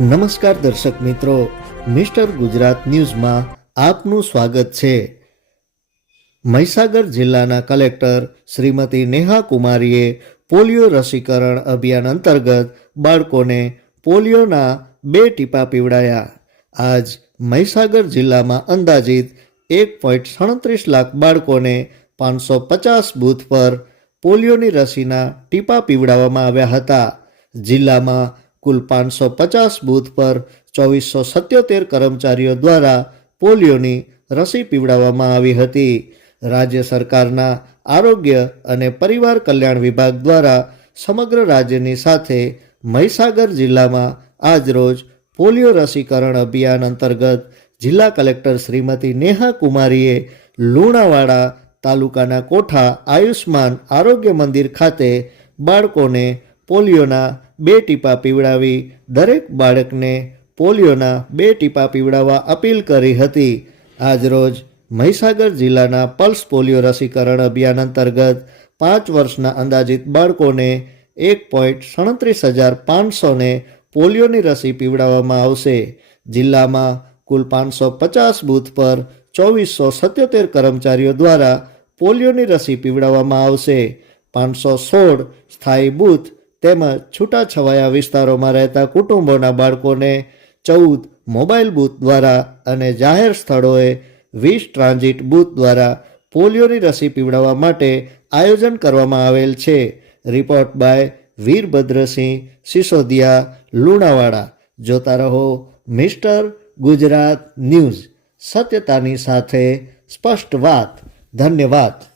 નમસ્કાર દર્શક મિત્રો, મિસ્ટર ગુજરાત ન્યૂઝમાં આપનું સ્વાગત છે. મહીસાગર જિલ્લાના કલેક્ટર શ્રીમતી નેહા કુમારીએ પોલિયો રસીકરણ અભિયાન અંતર્ગત બાળકોને પોલિયોના બે ટીપા પીવડાયા. આજ મહીસાગર જિલ્લામાં અંદાજિત એક પોઈન્ટ સાડત્રીસ લાખ બાળકોને પાંચસો પચાસ બૂથ પર પોલિયોની રસીના ટીપા પીવડાવવામાં આવ્યા હતા. જિલ્લામાં કુલ પાંચસો પચાસ બૂથ પર ચોવીસો સત્યોતેર કર્મચારીઓ દ્વારા પોલિયોની રસી પીવડાવવામાં આવી હતી. રાજ્ય સરકારના આરોગ્ય અને પરિવાર કલ્યાણ વિભાગ દ્વારા સમગ્ર રાજ્યની સાથે મહીસાગર જિલ્લામાં આજરોજ પોલિયો રસીકરણ અભિયાન અંતર્ગત જિલ્લા કલેક્ટર શ્રીમતી નેહા કુમારીએ લુણાવાડા તાલુકાના કોઠા આયુષ્માન આરોગ્ય મંદિર ખાતે બાળકોને પોલિયોના બે ટીપા પીવડાવી દરેક બાળકને પોલિયોના બે ટીપા પીવડાવવા અપીલ કરી હતી. આજરોજ મહીસાગર જિલ્લાના પલ્સ પોલિયો રસીકરણ અભિયાન અંતર્ગત પાંચ વર્ષના અંદાજિત બાળકોને એક પોઈન્ટ સડત્રીસ હજાર પાંચસોને પોલિયોની રસી પીવડાવવામાં આવશે. જિલ્લામાં કુલ પાંચસો પચાસ બૂથ પર ચોવીસો સત્યોતેર કર્મચારીઓ દ્વારા પોલિયોની રસી પીવડાવવામાં આવશે. પાંચસો સોળ સ્થાયી બૂથ તેમજ છૂટાછવાયા વિસ્તારોમાં રહેતા કુટુંબોના બાળકોને ચૌદ મોબાઈલ બૂથ દ્વારા અને જાહેર સ્થળોએ વીસ ટ્રાન્ઝિટ બૂથ દ્વારા પોલિયોની રસી પીવડાવવા માટે આયોજન કરવામાં આવેલ છે. Report by Virbhadrasinh Sisodia, Lunawada. જોતા રહો મિસ્ટર ગુજરાત ન્યૂઝ. સત્યતાની સાથે સ્પષ્ટ વાત. ધન્યવાદ.